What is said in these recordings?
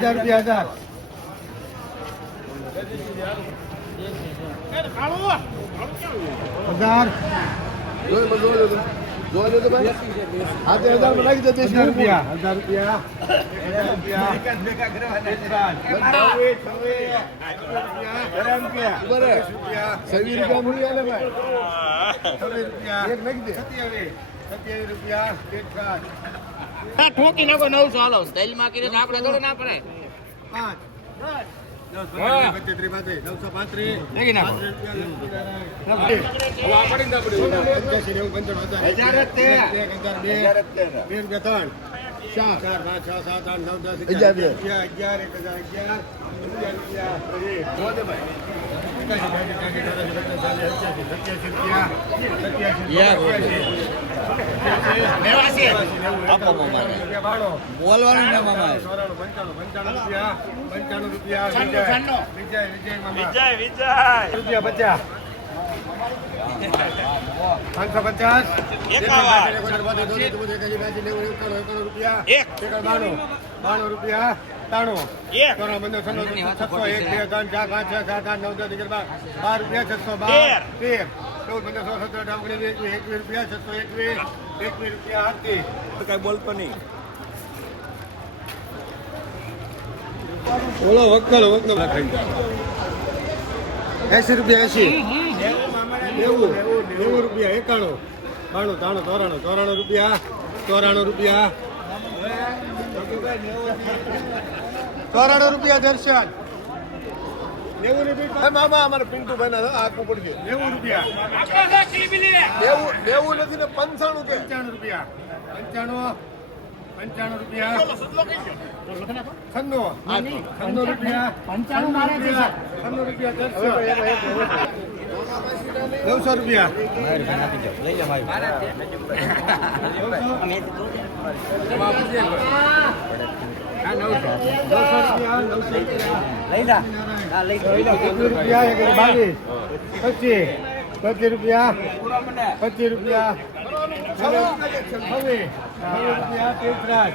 હજાર. રૂપિયા હજાર હજાર હજાર રૂપિયા. રૂપિયા હજાર રૂપિયા. હજાર રૂપિયા. રૂપિયા મળી આવે ભાઈ. એક નાખી દે. સત્યાવીસ. રૂપિયા. તેત્રીસ ઠોકી નાખો નવસો હાલો સ્ટાઇલમાં માં તો આપણે થોડું ના પડે પાંચ અગિયાર એક હજાર અગિયાર બોલવાનું ના મામા પંચાણું, રૂપિયા, વિજય, વિજય, વિજય રૂપિયા પચાસ. પાંચસો પચાસ રૂપિયા બાણું બાણું રૂપિયા તાણું છન્નું, પંદરની વાત છસો એક બે ત્રણ ચાર પાંચ છ સાત આઠ નવ દસ અગિયાર બાર. રૂપિયા છસો બાર. તેર. ચૌદ પંદર સત્તર એકવીસ એકવીસ રૂપિયા છસો એકવીસ. એકવીસ રૂપિયા આરતી. કઈ બોલતો નહીં. બોલો વકલ વકલ એસી રૂપિયા એસી. નેવું નેવું રૂપિયા એકાણું. બાણું ત્રાણું ચોરાણું ચોરાણું રૂપિયા ચોરાણું રૂપિયા. ચોરાણું રૂપિયા દર્શન. નેવું રૂપિયા. મામા અમારે પિન્ટુભાઈ ના આખું પડશે. નેવું રૂપિયા. નેવું નેવું નથી ને પંચાણું કે? પંચાણું રૂપિયા. પંચાણું પંચાણું રૂપિયા. રૂપિયા. પંચાણું મારે છે. રૂપિયા દર્શન. નવસો રૂપિયા. લઈ લે ભાઈ પચીસ. રૂપિયા. પચીસ રૂપિયા. પચીસ રૂપિયા છવ્વીસ છવ્વીસ રૂપિયા તેત્રીસ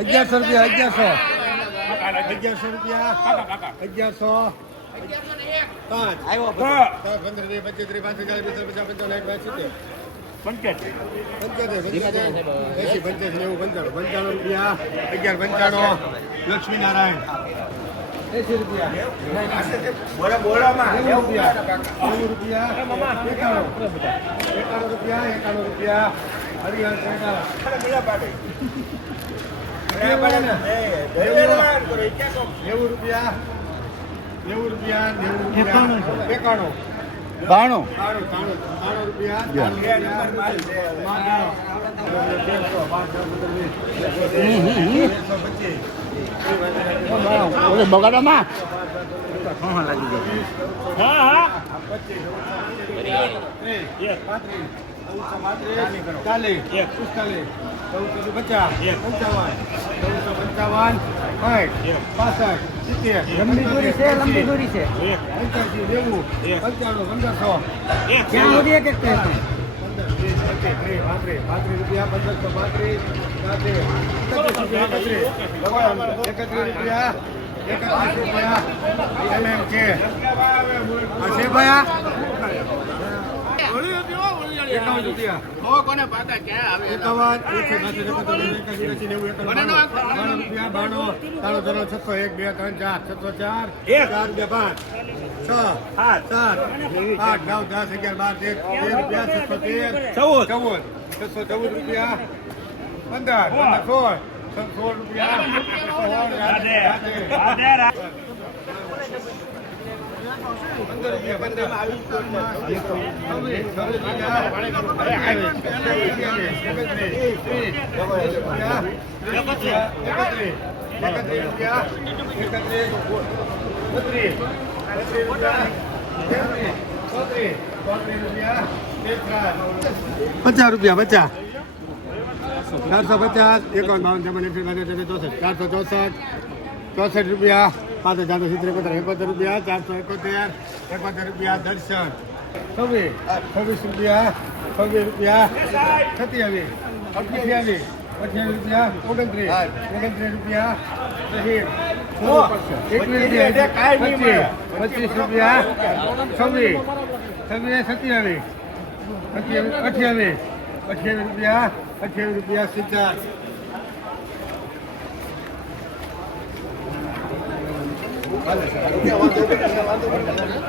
અગિયારસો રૂપિયા અગિયારસો. અગિયારસો રૂપિયા. અગિયારસો. પંચાણું રૂપિયા. અગિયાર પંચાણું. લક્ષ્મીનારાયણ. એસી રૂપિયા. નેવું રૂપિયા. નેવું રૂપિયા. એકાણું. એકાણું રૂપિયા એકાણું રૂપિયા. હરિહર નેવું રૂપિયા. નેવું રૂપિયા નેવું રૂપિયા. એકાણું. બાણું. રૂપિયા. તાણું બગાડો ના. હા જાય ચાલીસ પિસ્તાલીસ ચૌદસો પચાસ પંચાવન ચૌદસો પંચાવન સાઠ પાસઠ સિત્તેર લંબી દૂરી છે લંબી દૂરી છે. પંચ્યાસી નેવું પંચાણું પંદરસો. ક્યાં સુધી એક એક પાંત્રીસ પાંત્રીસ રૂપિયા પંદરસો પાંત્રીસ પાંત્રીસ. એકત્રીસ રૂપિયા એકત્રીસ એકત્રીસ રૂપિયા એકત્રીસ રૂપિયા. એમ એમ છે. આ ભયા એકાવન રૂપિયા. બાણું. ત્રાણું ત્રણ છસો એક બે ત્રણ ચાર છસો ચાર. ચાર બે પાંચ. છ સાત. સાત આઠ નવ દસ અગિયાર બાર તેર તેર રૂપિયા છસો તેર. ચૌદ. ચૌદ. છસો ચૌદ રૂપિયા પંદર સોળ સોળ રૂપિયા પંદર રૂપિયા પંદર એકત્રીસ રૂપિયા એકત્રીસ બત્રીસ બત્રીસ રૂપિયા ચોત્રીસ ચોત્રીસ રૂપિયા પચાસ રૂપિયા પચાસ. ચારસો પચાસ એકાવન બાવન ત્રેપન એકસો બાસઠ ચોસઠ. ચારસો ચોસઠ ચોસઠ રૂપિયા. પાંચ ચારસો સિત્તેર એકોતેર એકોતેર રૂપિયા. ચારસો એકોતેર એકોતેર રૂપિયા દર્શન. છવ્વીસ છવ્વીસ રૂપિયા છવ્વીસ રૂપિયા સત્યાવીસ અઠ્યાવીસ અઠ્યાવીસ રૂપિયા ઓગણત્રીસ ઓગણત્રીસ રૂપિયા એકવીસ રૂપિયા પચીસ રૂપિયા છવ્વીસ છવ્વીસ સત્યાવીસ અઠ્યાવીસ અઠ્યાવીસ રૂપિયા અઠ્યાવીસ રૂપિયા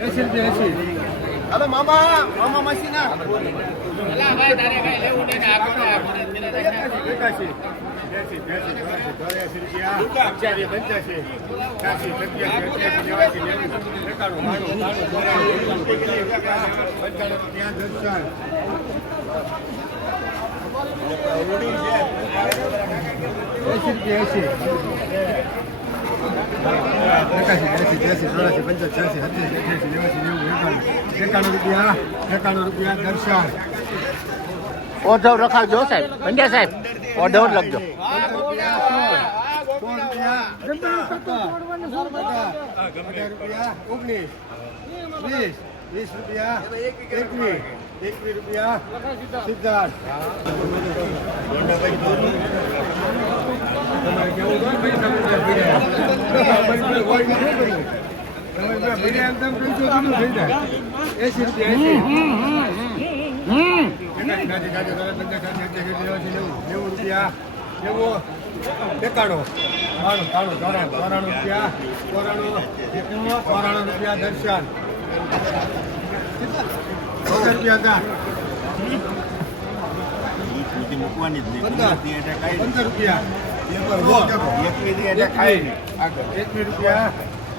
એસી રૂપિયા એસી મામા મામા માસી ના અલા ભાઈ તારે કઈ લેવું નહીં ને આપો ને આપો ને મેરે તને આપો. એકાશી. એકાણું રૂપિયા દર્શન. ઓઢવ રખાવજો સાહેબ. પંડ્યા સાહેબ. જ લખજો. વીસ રૂપિયા એકવીસ એકવીસ રૂપિયા. સિદ્ધાર્થ એસી રૂપિયા એસી નેવું રૂપિયા નેવું એકાણું બાણું ત્રાણું ચોરાણું ચોરાણું રૂપિયા. ચોરાણું ચોરાણું રૂપિયા દર્શન પંદર રૂપિયા હતા પંદર પંદર રૂપિયા એકવીસ રૂપિયા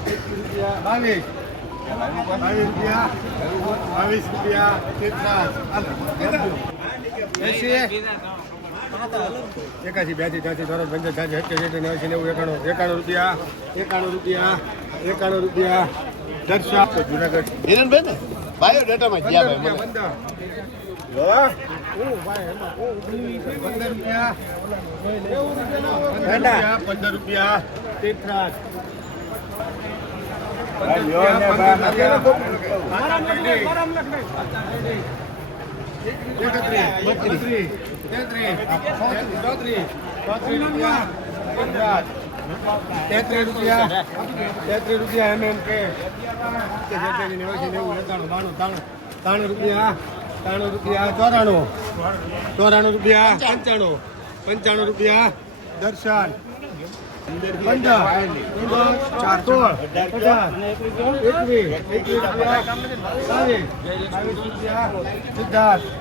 એકવીસ રૂપિયા. બાવીસ. બાવીસ રૂપિયા એકાસી બ્યાસી ત્યાસી ચોરાસી પંચાસી નેવાસી નેવું એકાણું એકાણું રૂપિયા એકાણું રૂપિયા એકાણું રૂપિયા દર્શા જુનાગઢ હિરણભાઈ ને બાયો ડેટામાં ગયા ભાઈ પંદર પંદર રૂપિયા પંદર રૂપિયા, તેત્રાસ. તેત્રીસ રૂપિયા તેત્રીસ રૂપિયા એમ એમ કે ત્રાણું રૂપિયા ત્રાણું રૂપિયા ચોરાણું ચોરાણું રૂપિયા પંચાણું પંચાણું રૂપિયા દર્શન સિદ્ધાર્થ